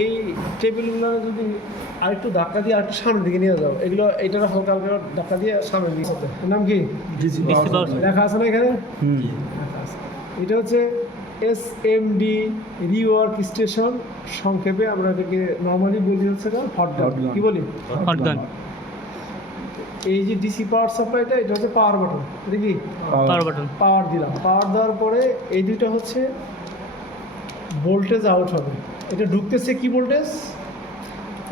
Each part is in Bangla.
এই টেবিলগুলো যদি আরেকটু ধাক্কা দিয়ে আরেকটু সামনের দিকে নিয়ে যাও, এগুলো এইটার হালকা হালকা ধাক্কা দিয়ে সামনের দিকে। এর নাম কি লেখা আছে না এখানে? লেখা আছে। এটা হচ্ছে এসএমডি রিওয়ার্ক স্টেশন, সংক্ষেপে আমরা এটাকে নর্মালি বলি হচ্ছে হটগান। কি বলি? হটগান। এই যে ডিসি পাওয়ার সাপ্লাইটা, এটা হচ্ছে পাওয়ার বাটন। এটা কি পাওয়ার বাটন? পাওয়ার দিলাম, পাওয়ার দেওয়ার পরে এই দুইটা হচ্ছে ভোল্টেজ আউট হবে। এটা ঢুকতেছে কি ভোল্টেজ?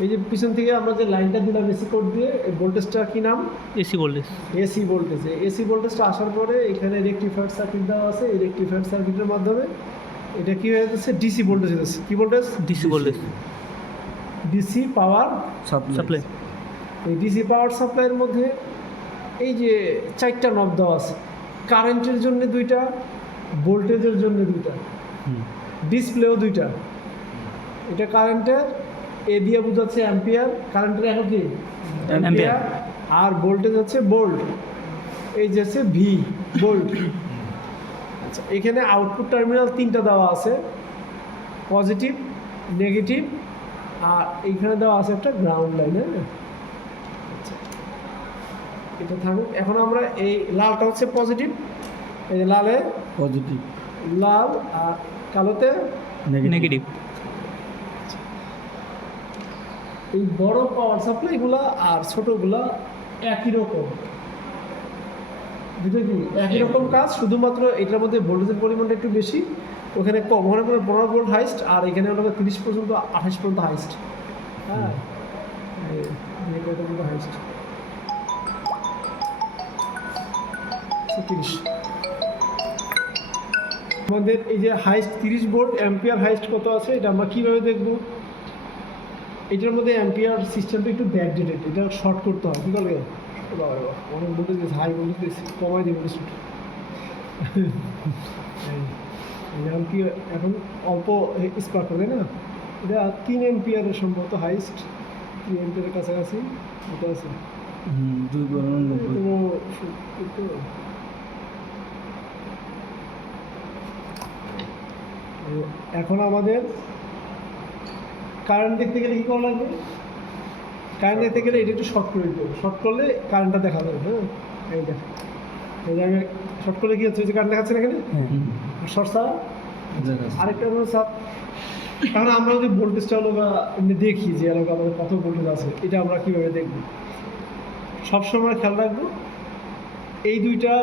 এই যে পিছন থেকে আমরা যে লাইনটা দিলাম এসি কোড দিয়ে, এই ভোল্টেজটা কি নাম? AC voltage. AC voltage. AC ভোল্টেজটা আসার পরে এখানে রেকটিফায়ার সার্কিট দেওয়া আছে, এই রেকটিফায়ার সার্কিটের মাধ্যমে এটা কি হয়ে যাচ্ছে? ডিসি ভোল্টেজ হচ্ছে। কি voltage? DC voltage. DC power supply. এই ডিসি পাওয়ার সাপ্লাইয়ের মধ্যে এই যে 4টা নব দেওয়া আছে, কারেন্টের জন্য 2টা, ভোল্টেজের জন্য 2টা, ডিসপ্লেও 2টা। এটা কারেন্টের, এ দিয়ে বোঝাচ্ছে অ্যাম্পিয়ার, কারেন্টের এখন কি অ্যাম্পিয়ার, আর ভোল্টেজ হচ্ছে ভোল্ট, এই যে হচ্ছে ভি, ভোল্ট। আচ্ছা, এখানে আউটপুট টার্মিনাল 3টা দেওয়া আছে, পজিটিভ, নেগেটিভ, আর এইখানে দেওয়া আছে একটা গ্রাউন্ড লাইন। হ্যাঁ, এটা থাকুক। এখন আমরা এই লালটা হচ্ছে পজিটিভ, এই যে লালে পজিটিভ, লাল, আর কালোতে নেগেটিভ। এই বড় পাওয়ার সাপ্লাইগুলা আর ছোটগুলা একই রকম, দুটো কি একই রকম কাজ, শুধুমাত্র এটার মধ্যে ভোল্টেজের পরিমাণটা একটু বেশি, ওখানে কম, ওখানে 15 ভোল্ট হাইস্ট, আর এখানে হলো 30 পর্যন্ত, 28 পর্যন্ত হাইস্ট। হ্যাঁ, এটা পর্যন্ত হাইস্ট 30। আমাদের এই যে হাইস্ট 30 ভোল্ট অ্যাম্পিয়ার হাইস্ট কত আছে, এটা আমরা কীভাবে দেখব? এটার মধ্যে অ্যাম্পিয়ার সিস্টেমটা একটু ব্যাকডেটেড, এটা শর্ট করতে হয়। কী করবে? অনেক বলতে দিয়েছে, হাই বলতে দিয়েছি, কমাই দিব শুট। এখন কি এখন অল্প স্পার্ক করে না, এটা 3 অ্যাম্পিয়ারের সম্ভবত হাইস্ট, 3 অ্যাম্পিয়ারের কাছাকাছি এটা আছে। এখন আমাদের কারেন্ট দেখতে গেলে কী করা লাগবে? কারেন্ট দেখতে গেলে এটা একটু শর্ট করে দিতে হবে, শর্ট করলে কারেন্টটা দেখা যাবে। হ্যাঁ, এই দেখো, এই যে আমি শর্ট করলে কী হচ্ছে, যে কারেন্ট দেখাচ্ছে না এখানে, শর্ট ছাড়া আরেকটা হলো স্যার। কারণ আমরা যদি ভোল্টেজটা হলো বা এমনি দেখি যে এলাকা আমাদের কত ভোল্টেজ আছে, এটা আমরা কীভাবে দেখব? সবসময় খেয়াল রাখবো, এই দুইটা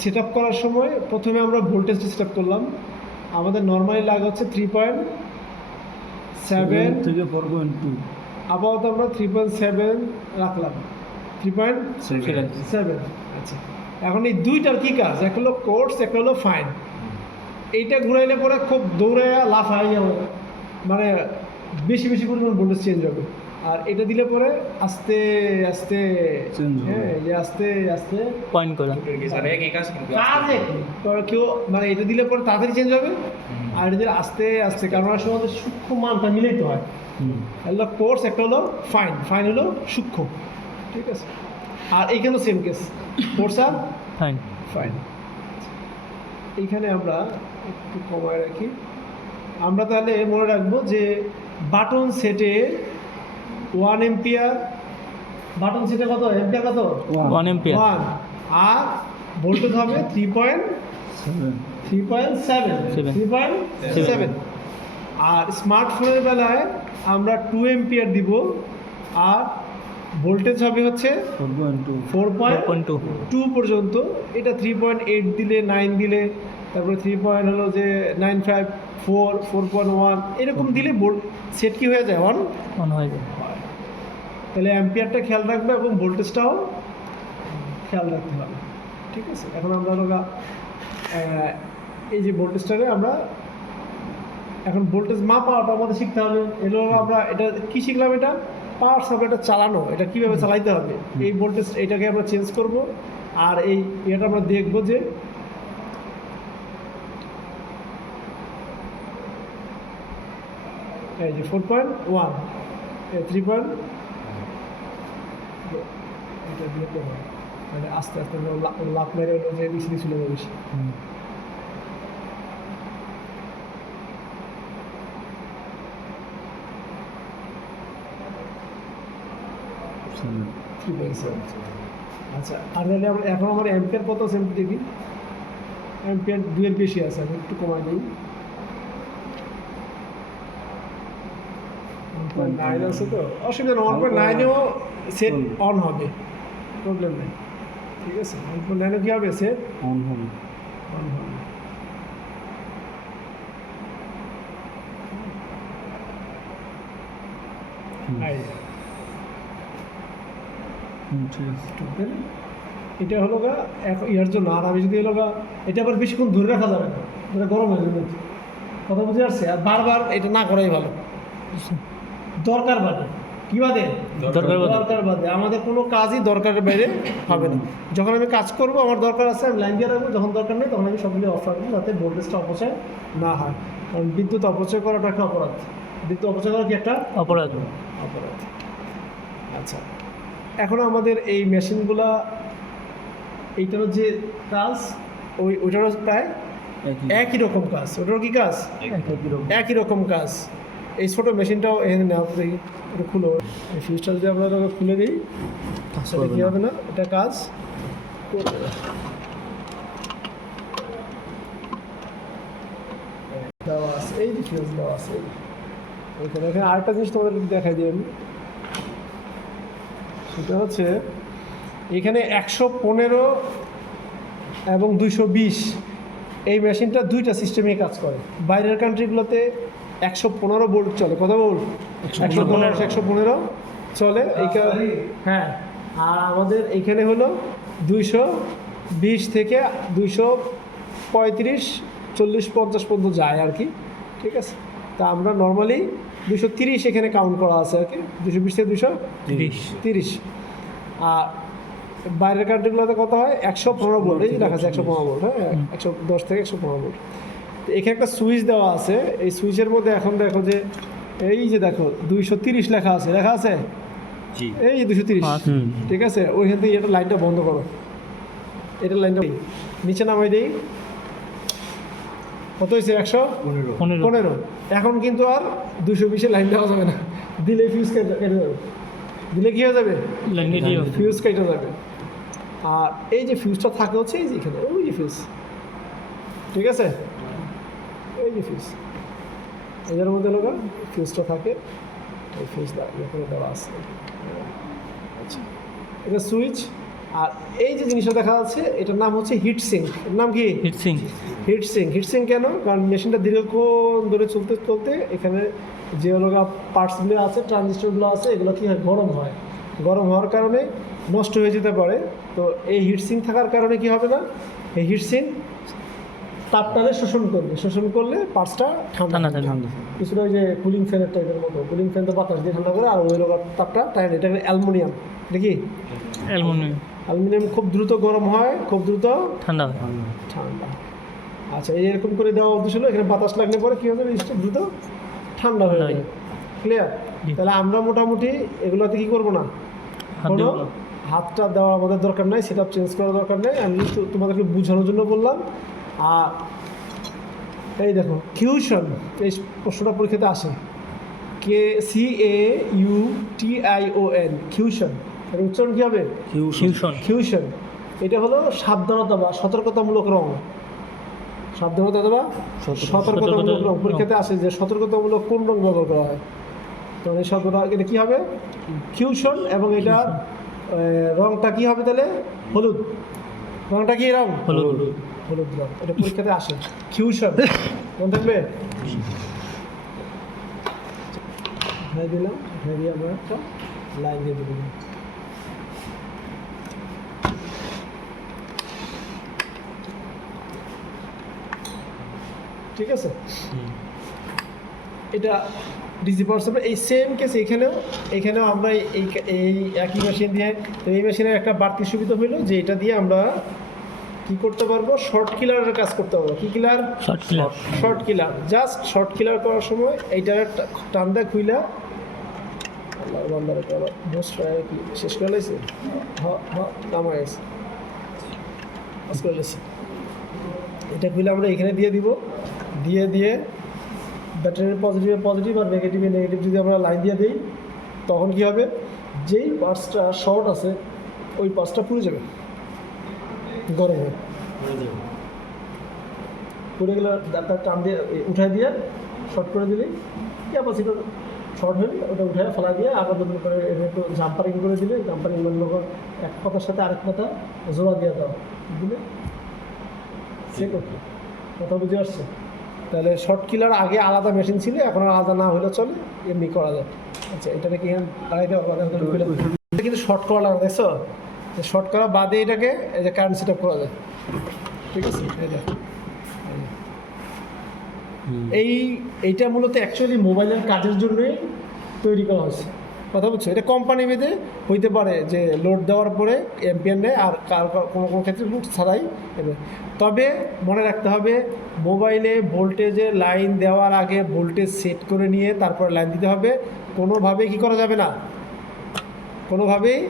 সেট আপ করার সময় প্রথমে আমরা ভোল্টেজটা সেট আপ করলাম, আমাদের নর্মালি লাগে হচ্ছে 3.7 থেকে 4.2, আপাতত আমরা 3.7 রাখলাম, 3.7। আচ্ছা, এখন এই দুইটার কী কাজ? একটা হলো কোর্স, একটা হলো ফাইন। এইটা ঘুরাইলে পরে খুব দৌড়াইয়া লাফাই যাবে, মানে বেশি বেশি পরিমাণ ভোল্টেজ চেঞ্জ হবে। আর এটা দিলে পরে আস্তে আস্তে, হ্যাঁ, এই যে আস্তে আস্তে পয়েন্ট করে কাজ একই, কেউ মানে এটা দিলে পরে তাড়াতাড়ি চেঞ্জ হবে, আর এটা দিলে আস্তে আস্তে, কারণ অনেক সময় সূক্ষ্ম মানটা মিলাইতে হয়। একটা কোর্স, একটা হলো ফাইন, ফাইন হলো সূক্ষ্ম, ঠিক আছে। আর এইখানেও সেম কেস, কোর্স আর ফাইন। ফাইন। এইখানে আমরা একটু কমায় রাখি। আমরা তাহলে মনে রাখবো যে বাটন সেটে 1 অ্যাম্পিয়ার, বাটন সেটে কত অ্যাম্পিয়ার? কত? 1 অ্যাম্পিয়ার। 1, আর ভোল্টেজ হবে 3.7। আর স্মার্টফোনের বেলায় আমরা 2 অ্যাম্পিয়ার দিব, আর ভোল্টেজ হবে হচ্ছে 4.2 পর্যন্ত। এটা 3.8 দিলে, 9 দিলে, তারপরে 3 পয়েন্ট হলো যে 9.5, 4, 4.1 এরকম দিলে সেট কি হয়ে যায়? অন হয়ে যায়। তাহলে অ্যাম্পিয়ারটা খেয়াল রাখবে এবং ভোল্টেজটাও খেয়াল রাখতে হবে, ঠিক আছে। এখন আমরা এই যে ভোল্টেজটাকে আমরা এখন ভোল্টেজ মাপাটা আমাদের শিখতে হবে। এগুলো আমরা এটা কি শিখলাম? এটা পাওয়ার সাপ্লাইটা চালানো, এটা কীভাবে চালাইতে হবে, এই ভোল্টেজ এটাকে আমরা চেঞ্জ করব। আর এই এটা আমরা দেখব যে এই যে 4.1, 3. এটা দিয়ে তো হয়, মানে আস্তে আস্তে লাভ মেরে হলো যে বেশি ছিল বেশি। 3.7। আচ্ছা, আর তাহলে আমরা এখন আমার অ্যাম্পিয়ার কত আছে একটু দেখি। অ্যাম্পিয়ার 2 এর বেশি আছে, আমি একটু কমাই দিই। 1.9 আছে তো অসুবিধা নেই, 1.9-এও সেট অন হবে, প্রবলেম নেই। ঠিক আছে, 1.9-এ কী হবে, সেট অন হবে। অন হবে। ঠিক আছে। এটা হলো গা ইয়ার জন্য। আর আমি যদি হলো গা এটা আবার বেশিক্ষণ ধরে রাখা যাবে না, এটা গরম হয়ে যাবে। কথা বুঝতে পারছে? আর বারবার এটা না করাই ভালো, দরকার বাদে। কি বাদে? দরকার বাদে। আমাদের কোনো কাজই দরকারের বাইরে হবে না। যখন আমি কাজ করব, আমার দরকার আছে, আমি লাইন দিয়ে রাখবো। যখন দরকার নেই তখন আমি সবগুলো অফ রাখবো, যাতে ভোল্টেজটা অপচয় না হয়। কারণ বিদ্যুৎ অপচয় করাটা একটা অপরাধ। বিদ্যুৎ অপচয় করা কি একটা অপরাধ। অপরাধ। আচ্ছা, এখন আমাদের এই মেশিনগুলা, এইটারও যে কাজ ওইটারও প্রায় একই রকম কাজ। ওটারও কি কাজ? একই রকম কাজ। এই ছোটো মেশিনটাও এখানে নেওয়া দেখি, এটা খুলো। এই ফিউজটা যদি আমরা খুলে দিই সেটা কী হবে না, এটা কাজ করবে না। দেওয়া আছে, এই যে ফিউজ দেওয়া আছে এখানে। এখানে আরেকটা জিনিস তোমাদের দেখাই দিই আমি, সেটা হচ্ছে এখানে 115 এবং 220 এই মেশিনটা দুইটা সিস্টেমে কাজ করে। বাইরের কান্ট্রিগুলোতে 115 ভোল্ট চলে। কত ভোল্ট? 115 চলে। হ্যাঁ, আর আমাদের এইখানে হলো 220 থেকে 235, 40, 50 পর্যন্ত যায় আর কি। ঠিক আছে, তা আমরা নর্মালি 230 এখানে কাউন্ট করা আছে আর কি। 220 থেকে 230। আর বাইরের কান্ট্রিগুলোতে কত হয়? 115 ভোল্ট। এই লেখা আছে 115 ভোল্ট। হ্যাঁ, 110 থেকে 115 ভোল্ট। তো এখানে একটা সুইচ দেওয়া আছে। এই সুইচের মধ্যে এখন দেখো যে এই যে দেখো 230 লেখা আছে, এই যে 230। ঠিক আছে, ওইখান থেকে এটা লাইনটা বন্ধ করো। এটা লাইনটা নিচে নামাই দিই। কত হয়েছে? 115। এখন কিন্তু আর 220-এ লাইন দেওয়া যাবে না, দিলে ফিউজ কেটে যাবে। দিলে কী হয়ে যাবে? ফিউজ কেটে যাবে। আর এই যে ফিউজটা থাকে হচ্ছে এই যে এখানে, ওই যে ফিউজ। ঠিক আছে, এই যে ফিউজ, এদের মধ্যে লোক ফিউজটা থাকে। এই ফিউজটা এখানে দেওয়া আছে। আচ্ছা, এটা সুইচ। আর এই যে জিনিসটা দেখা যাচ্ছে এটার নাম হচ্ছে হিটসিঙ্ক। এর নাম কি? হিটসিঙ্ক কেন? কারণ মেশিনটা দীর্ঘক্ষণ ধরে চলতে চলতে এখানে যে হলো পার্টসগুলো আছে, ট্রানজিস্টরগুলো আছে, এগুলো কি হয়? গরম হয়। গরম হওয়ার কারণে নষ্ট হয়ে যেতে পারে। তো এই হিটসিঙ্ক থাকার কারণে কি হবে না, এই হিটসিঙ্ক তাপটাকে শোষণ করলে পার্টসটা ঠান্ডা। কিছুটা ওই যে কুলিং ফ্যানের টাইপের মতো। কুলিং ফ্যান তো বাতাস দিয়ে ঠান্ডা করে, আর ওই রকম তাপটা টাইম। এটা অ্যালুমিনিয়াম। দেখি, অ্যালুমিনিয়াম খুব দ্রুত গরম হয়, খুব দ্রুত ঠান্ডা। আচ্ছা, এরকম করে দেওয়া উদ্দেশ্য হলো এখানে বাতাস লাগলে পরে কী হবে? জিনিসটা দ্রুত ঠান্ডা হয়ে যাবে। ক্লিয়ার? তাহলে আমরা মোটামুটি এগুলোতে কী করবো না, কোনো হাতটা দেওয়া আমাদের দরকার নাই, সেট আপ চেঞ্জ করার দরকার নেই। আমি তোমাদেরকে বোঝানোর জন্য বললাম। আর এই দেখো কিউশন, এই প্রশ্নটা পরীক্ষাতে আসে, KCAUTION, কিউশন। এর উচ্চারণ কী হবে? কিউশন। এটা হলো সাবধানতা বা সতর্কতামূলক রং। সাবধানতা বা সতর্কতামূলক রং। পরীক্ষাতে আসে যে সতর্কতামূলক কোন রং ব্যবহার করা হয়। তো এই শব্দটা এটা কী হবে? কিউশন। এবং এটা রংটা কী হবে তাহলে? হলুদ। রংটা কি রং? হলুদ রং। এটা পরীক্ষাতে আসে, কিউশন। মনে থাকবে? হ্যাঁ দিলাম, হ্যাঁ দিয়ে আমরা একটা লাইন দিয়ে দেবো। ঠিক আছে, এটা ডিসি পাওয়ার সাপ্লাই। এই সেম কেস এখানেও আমরা এই একই মেশিন দিয়ে, এই মেশিনের একটা বাড়তি সুবিধা হইলো যে এটা দিয়ে আমরা কী করতে পারবো? শর্ট কিলারের কাজ করতে পারবো। কি killer? Short killer. Just short killer করার সময় এইটার টান্দা খুইলা শেষ করে লাইছে, নামা গেছে, এটা খুলে আমরা এখানে দিয়ে দিব। দিয়ে ব্যাটারির পজিটিভ আর নেগেটিভ যদি আমরা লাইন দিয়ে দিই, তখন কী হবে? যেই পার্টসটা শর্ট আছে ওই পার্টসটা পুড়ে যাবে গরমে। পুড়ে গেলে ডাক্তার টান দিয়ে উঠাই দিয়ে শর্ট করে দিলেই ক্যাপাসিটার শর্ট হলে ওটা উঠে ফেলা দিয়ে আবার নতুন করে এটা একটু জাম্পারিং করে দিলে জাম্পারিং মানে এক পাতার সাথে আরেক পাতা জোড়া দিয়ে দাও দিলে সে করতে কথা বুঝে আসছে। তাহলে শর্ট কিলার আগে আলাদা মেশিন ছিল, এখন আলাদা না হলে চলে, এমনি করা যায়। আচ্ছা এটাকে কি লাগাইতে হবে? এটা কিন্তু শর্ট করা লাগে, দেখছো? শর্ট করা বাদে এটাকে এই যে কারেন্ট সেট আপ করা যায়, ঠিক আছে? এইটা মূলত অ্যাকচুয়ালি মোবাইলের কাজের জন্যই তৈরি করা হয়েছে, কথা বলছো? এটা কোম্পানি ভেদে হইতে পারে যে লোড দেওয়ার পরে এম্পিয়ার নেয়, আর কোনো কোনো ক্ষেত্রে লোড ছাড়াই নেবে। তবে মনে রাখতে হবে মোবাইলে ভোল্টেজের লাইন দেওয়ার আগে ভোল্টেজ সেট করে নিয়ে তারপর লাইন দিতে হবে। কোনোভাবেই কী করা যাবে না, কোনোভাবেই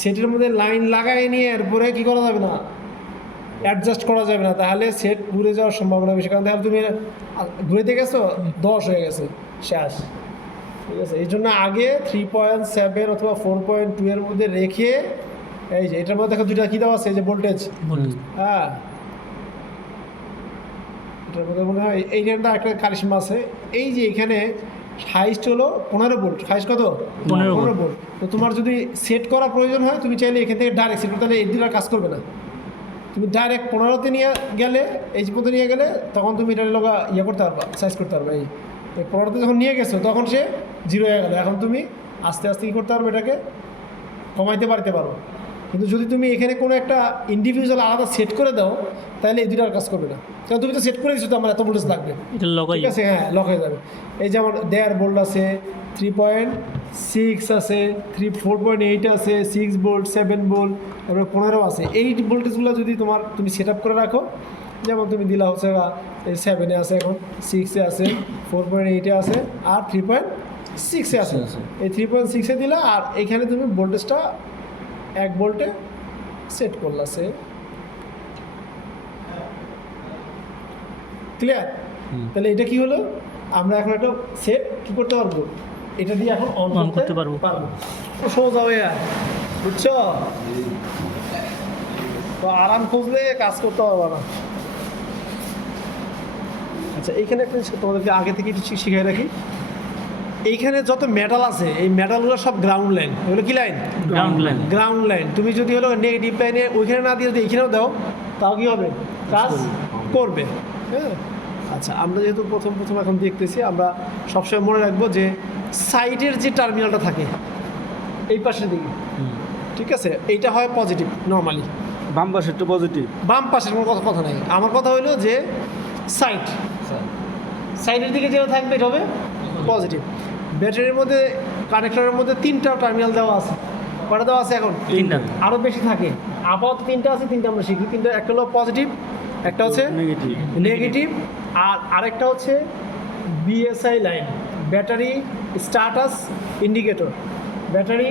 সেটের মধ্যে লাইন লাগাই নিয়ে এরপরে কী করা যাবে না, অ্যাডজাস্ট করা যাবে না, তাহলে সেট ঘুরে যাওয়ার সম্ভাবনা বেশি। কারণ তাহলে তুমি ঘুরেতে গেছো 10 হয়ে গেছে, শেষ, ঠিক আছে? এই জন্য আগে 3.7 অথবা 4.2 এর মধ্যে রেখে, এই যে এটার মধ্যে দেখো দুইটা কী দেওয়া আছে, এই যে ভোল্টেজ, হ্যাঁ এটার মধ্যে মনে হয় এইখানটা একটা কারিশমা আছে। এই যে এখানে হাইস্ট হলো 15 ভোল্ট, হাইস্ট কত? 15 ভোল্ট। তো তোমার যদি সেট করা প্রয়োজন হয় তুমি চাইলে এখান থেকে ডাইরেক্ট সেট করতে, তাহলে এই দিন আর কাজ করবে না। তুমি ডাইরেক্ট 15তে নিয়ে গেলে, এই পর্যন্ত নিয়ে গেলে তখন তুমি এটা লগা ইয়ে করতে পারবা, সাইজ করতে পারবা। এই 15তে যখন নিয়ে গেছো তখন সে 0 হয়ে গেলো। এখন তুমি আস্তে আস্তে কী করতে পারবে, এটাকে কমাইতে পারতে পারো। কিন্তু যদি তুমি এখানে কোনো একটা ইন্ডিভিজুয়াল আলাদা সেট করে দাও তাহলে এই দুটো আর কাজ করবে না, কারণ তুমি তো সেট করে দিচ্ছো তো আমার এত ভোল্টেজ লাগবে, ঠিক আছে? হ্যাঁ, লক হয়ে যাবে। এই যেমন 1.5 ভোল্ট আছে, 3.6 আছে, 4.8 আছে, 6 ভোল্ট, 7 ভোল্ট, তারপরে 15 আছে। এই ভোল্টেজগুলো যদি তুমি সেট আপ করে রাখো, যেমন তুমি দিলা হচ্ছে 7-এ আছে, এখন 6-এ আছে, 4.8-এ আছে, আর 3.6-এ আছে। এই 3.6-এ দিলা, আর এখানে তুমি ভোল্টেজটা 1 ভোল্টে সেট করলা, সে ক্লিয়ার? তাহলে এটা কি হলো, আমরা এখন একটা সেট কী করতে পারবো, এটা দিয়ে এখন অন করতে পারবো। সোজা হয়ে আর, বুঝছো? তো আরাম খুঁজলে কাজ করতে পারবো না। আচ্ছা এইখানে একটা তোমাদেরকে আগে থেকে কিছু শিখিয়ে রাখি, এইখানে যত মেটাল আছে এই মেটালগুলো সব গ্রাউন্ড লাইন। এগুলো কি লাইন? Ground line. তুমি যদি হলো নেগেটিভ লাইনে ওইখানে না দিয়ে যদি এইখানেও দাও তাও কী হবে, কাজ করবে। হ্যাঁ, আচ্ছা আমরা যেহেতু প্রথম এখন দেখতেছি, আমরা সবসময় মনে রাখবো যে সাইডের যে টার্মিনালটা থাকে এই পাশের দিকে, ঠিক আছে, এইটা হয় পজিটিভ নর্মালি, বাম পাশেরটা পজিটিভ, বাম পাশের কোনো কথা নাই। আমার কথা হলো যে সাইডের দিকে যেটা থাকবে এটা হবে পজিটিভ। ব্যাটারির মধ্যে, কানেক্টরের মধ্যে 3টা টার্মিনাল দেওয়া আছে। কটা দেওয়া আছে এখন? 3টা, আরও বেশি থাকে। আপাতত 3টা আছে, 3টা আমরা শিখি। 3টা, একটা হলো পজিটিভ, একটা হচ্ছে নেগেটিভ, আর আরেকটা হচ্ছে BSI line, battery status indicator. Battery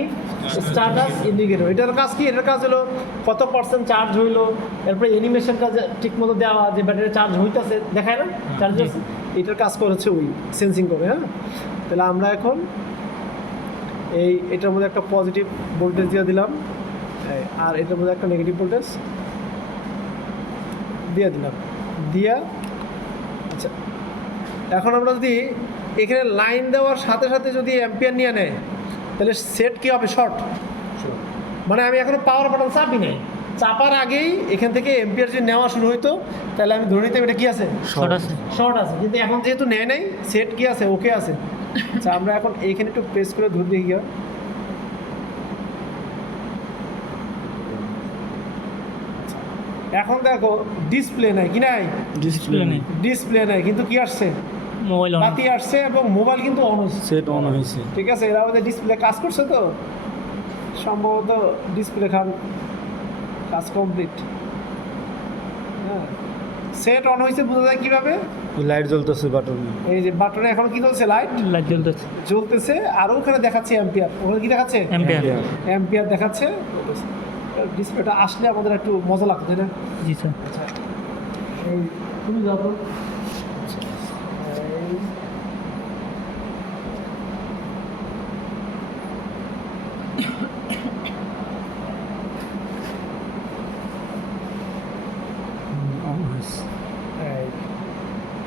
status indicator, এটার কাজ কি? এটার কাজ হলো কত % চার্জ হইলো, এরপরে অ্যানিমেশনটা ঠিক মতো দেওয়া, যে ব্যাটারি চার্জ হইতেছে, দেখায় না চার্জ আছে, এটার কাজ করেছে ওই সেন্সিং করে। হ্যাঁ, তাহলে আমরা এখন এটার মধ্যে একটা পজিটিভ ভোল্টেজ দিয়ে দিলাম, আর এটার মধ্যে একটা নেগেটিভ ভোল্টেজ দিয়ে দিলাম, দিয়া আচ্ছা এখন আমরা যদি এখানে লাইন দেওয়ার সাথে সাথে যদি অ্যাম্পিয়ার নিয়ে নেয় তাহলে সেট কী হবে? শর্ট। মানে আমি এখনও পাওয়ার বাটন চাপি নাই, চাপার আগেই এখান থেকে এম্পিয়ার যদি নেওয়া শুরু হইতো তাহলে আমি ধরে নিতাম এটা কী আছে, শর্ট আছে। কিন্তু এখন যেহেতু নেয় নাই, সেট কী আছে, ওকে আছে। আচ্ছা আমরা এখন এইখানে একটু প্রেস করে ধরে দেখি গিয়ে, এখন দেখো ডিসপ্লে নাই, কি নাই? ডিসপ্লে নাই, কিন্তু কি আসছে? মোবাইল বাতি আসছে, এবং মোবাইল কিন্তু অন হচ্ছে, সেট অন হয়েছে, ঠিক আছে? এরা আমাদের ডিসপ্লে কাজ করছে, তো সম্ভবত ডিসপ্লে কাজ কমপ্লিট। হ্যাঁ, সেট অন হয়েছে বোঝা যায় কীভাবে? লাইট জ্বলতেছে বাটনে, এই যে বাটনে এখন কি চলছে, লাইট জ্বলতেছে, আর ওখানে দেখাচ্ছে অ্যাম্পিয়ার। ওখানে কি দেখাচ্ছে? অ্যাম্পিয়ার দেখাচ্ছে। ডিসপ্লেটা আসলে আমাদের একটু মজা লাগতো, তাই না? জি স্যার। আচ্ছা এই তুমি যাও তো।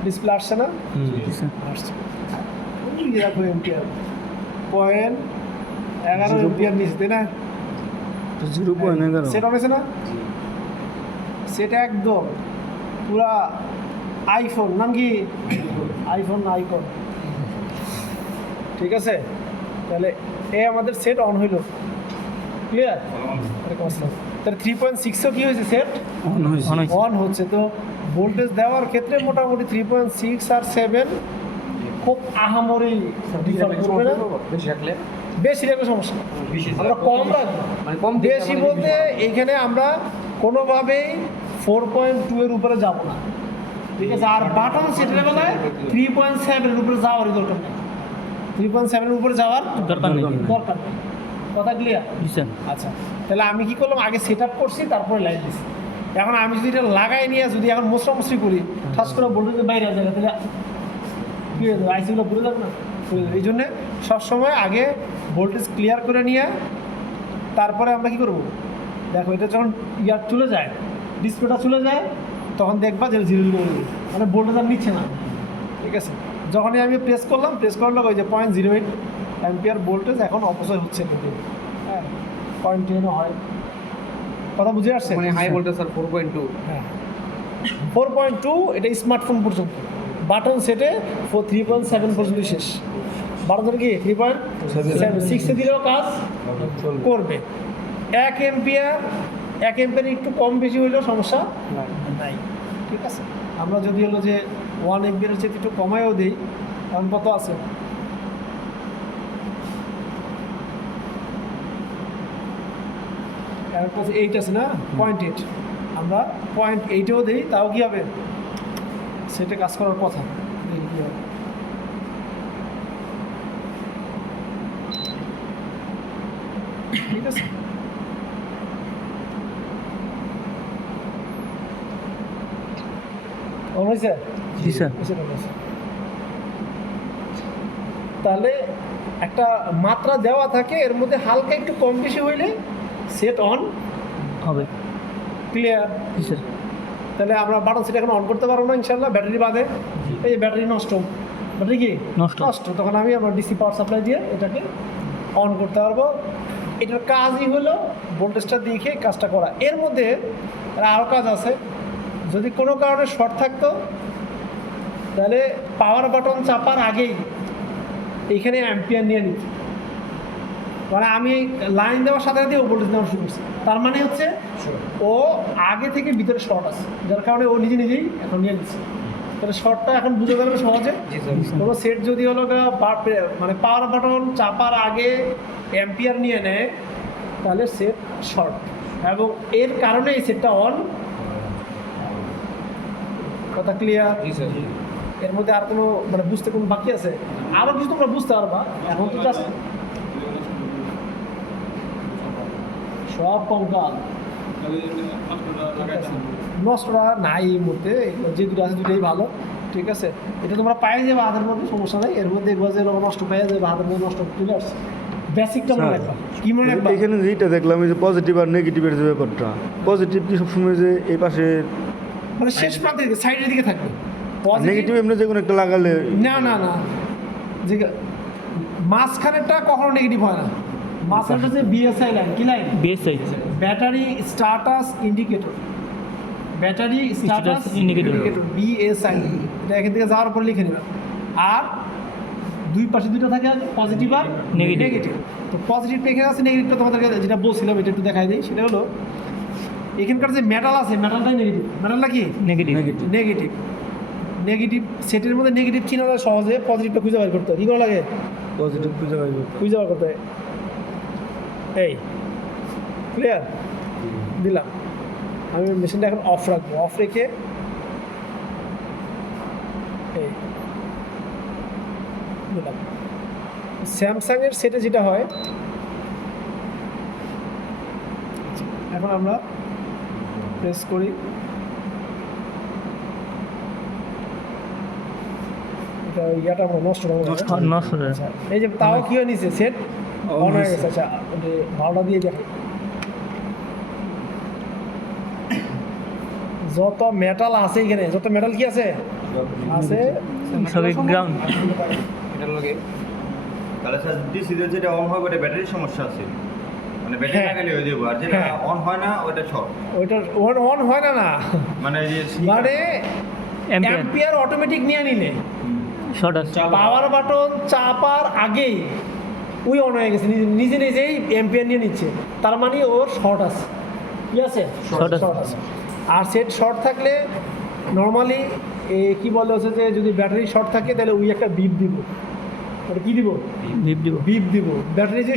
ডিসপ্লে আসছে না? জি স্যার আসছে। ওই দেখো এম্পিয়ার 0.11 এম্পিয়ার নিচে, তাই না? 0.11 সেট হয়েছে না? সেটা একদম পুরা আইফোন, নাম কি? আইফোন না আইফোন, ঠিক আছে। তাহলে এ আমাদের সেট অন হইল, ক্লিয়ার? তাহলে 3.6ও কি হয়েছে সেট অন হয়েছে। অন হয়েছে। অন হচ্ছে। তো ভোল্টেজ দেওয়ার ক্ষেত্রে মোটামুটি 3.6 আর 7 খুব আহামরি differ করবে না। বেশি রাখলে সমস্যা না। আমরা কম রাখবো, মানে কম বেশি বলতে এইখানে আমরা কোনোভাবেই 4.2 এর উপরে যাব না, ঠিক আছে। আর বাটন সেটের বেলায় 3.7 এর উপরে যাওয়ারই দরকার নেই, 3.7 এর উপরে যাওয়ার দরকার নেই। দরকার নেই। কথা ক্লিয়ার? জি স্যার আচ্ছা, তাহলে আমি কি করলাম, আগে সেট আপ করছি, তারপরে লাইট দিচ্ছি। এখন আমি যদি এটা লাগাই নিয়ে যদি এখন মশরামশরি করি, ঠাস করে ভোল্টেজের বাইরে আসে, তাহলে কী হয়ে যাবে? আইসিগুলো ভুলে যাবে না? এই জন্যে সবসময় আগে ভোল্টেজ ক্লিয়ার করে নিয়ে তারপরে আমরা কি করব, দেখো এটা যখন ইয়ার চলে যায়, ডিসপ্লেটা চলে যায়, তখন দেখবা যে 0 মানে ভোল্টেজ আর নিচ্ছে না, ঠিক আছে। যখনই আমি প্রেস করলাম, প্রেস করার ওই যে 0.08 অ্যাম্পিয়ার ভোল্টেজ এখন অপচয় হচ্ছে কিন্তু, হ্যাঁ 0.10 হয়। কথা বুঝে আসছে? মানে হাই ভোল্টেজ আর 4.2 হ্যাঁ 4.2 এটা স্মার্টফোন পর্যন্ত, বাটন সেটে 3.7 পর্যন্ত শেষ। বাটন কি 3.7, 6 এ দিলেও কাজ করবে। 1 এম্পিয়ার একটু কম বেশি হইলেও সমস্যা নাই, ঠিক আছে। আমরা যদি হলো যে 1 এম্পিয়ারের চেয়ে একটু কমায়ও দিই, কারণ কত আছে, এর কাছে 8 আছে না, 0.8, আমরা 0.8এও দিই, তাও কি হবে, সেটা কাজ করার কথা। দেখি কি হবে। ঠিক আছে, অন হয়েছে? জি স্যার তাহলে একটা মাত্রা দেওয়া থাকে, এর মধ্যে হালকা একটু কম বেশি হইলে সেট অন হবে। ক্লিয়ার? জি স্যার তাহলে আমরা বাটন সেট এখন অন করতে পারবো না ইনশাল্লাহ, ব্যাটারি বাদে। এই যে ব্যাটারি নষ্ট, ব্যাটারি কি নষ্ট। তখন আমি আমার ডিসি পাওয়ার সাপ্লাই দিয়ে এটাকে অন করতে পারবো। এটার কাজই হলো ভোল্টেজটা দেখে কাজটা করা। এর মধ্যে আরও কাজ আছে, যদি কোনো কারণে শর্ট থাকতো তাহলে পাওয়ার বাটন চাপার আগেই এইখানে অ্যাম্পিয়ার নিয়ে নিত, মানে আমি লাইন দেওয়ার সাথে সাথে ও ভোল্টেজ দেওয়া শুরু করছি, তার মানে হচ্ছে ও আগে থেকে ভিতরে শর্ট আছে, যার কারণে ও নিজেই এখন নিয়ে নিচ্ছে। তাহলে শর্টটা এখন বুঝে যাবে সহজে। কোনো সেট যদি হলো মানে পাওয়ার বাটন চাপার আগে অ্যাম্পিয়ার নিয়ে নেয়, তাহলে সেট শর্ট, এবং এর কারণে এই সেটটা অন। কথা ক্লিয়ার? এর মধ্যে আর কোনো মানে বুঝতে কোনো বাকি আছে? আরও কিছু তোমরা বুঝতে পারবা, এখন তো জাস্ট সব কঙ্কাল নষ্টটা নাই এই মুহূর্তে, যে দুটো আছে দুটোই ভালো, ঠিক আছে। এটা তোমরা পাই যাবে হাতের মধ্যে, সমস্যা নেই। এর মধ্যে দেখবা যে এরকম নষ্ট পাই যাবে হাতের মধ্যে, নষ্ট চলে আসছে। বেসিকটা মনে রাখবা। কি মনে রাখবা? এখানে যেটা দেখলাম এই যে পজিটিভ আর নেগেটিভের যে ব্যাপারটা, পজিটিভ কি সবসময় যে এই পাশে, মানে শেষ প্রান্তের দিকে, সাইডের দিকে থাকবে। নেগেটিভ এমনি যে কোনো একটা লাগালে, না যে মাঝখানেরটা কখনো নেগেটিভ হয় না। মাঝখানটা হচ্ছে বিএসআই লাইন। কি line? BSI battery status indicator, battery status indicator BSI. এটা এখান থেকে যাওয়ার পর লিখে নেবেন। আর দুই পাশে দুটো থাকে পজিটিভ আর নেগেটিভ। তো পজিটিভটা এখানে আছে, নেগেটিভটা তোমাদেরকে যেটা বলছিলাম এটা একটু দেখাই দিই। সেটা হলো এখানকার যে মেটাল আছে, মেটালটাই নেগেটিভ। মেটালটা কি? নেগেটিভ সেটের মধ্যে নেগেটিভ চিহ্ন সহজে, পজিটিভটা খুঁজে বের করতে হয়। কী করা লাগে? পজিটিভ খুঁজে পাইব, খুঁজে বের করতে হয়। এই ক্লিয়ার? দিলাম। আমি মেশিনটা এখন অফ রাখবো, অফ রেখে এই দিলাম। স্যামসাংয়ের সেটে যেটা হয়, এখন আমরা প্রেস করি, ইয়াটা আমার নষ্ট হয়ে গেছে। আচ্ছা, এই যে তাও কি হয়ে নিছে, সেট অন হয়ে গেছে। আচ্ছা, ভালোটা দিয়ে দেখে যত মেটাল আছে এখানে, যত মেটাল কি আছে আছে সবই গ্রাউন্ড। এটার লগে তাহলে স্যার ডিসি যেটা অন হয় ওটা ব্যাটারির সমস্যা আছে, মানে ব্যাটারি হ্যাঁ। লাগালে হয়ে যাবে, আর যেটা হ্যাঁ। অন হয় না ওটা শর্ট। ওইটা অন অন হয় না না, মানে এই যে মানে অ্যাম্পিয়ার অ্যাম্পিয়ার অটোমেটিক নিয়ে নিলে শর্ট আছে। পাওয়ার বাটন চাপার আগেই ওই অন হয়ে গেছে, নিজে নিজেই অ্যাম্পিয়ার নিয়ে নিচ্ছে, তার মানে ওর শর্ট আছে, কি আছে Short আছে। শর্ট আছে। আর সেট শর্ট থাকলে নর্মালি কি বলে হচ্ছে যে যদি ব্যাটারি শর্ট থাকে তাহলে ওই একটা বিপ দিব, ওটা কি দিব, ভিপ দিব। বিপ দিব, ব্যাটারি যে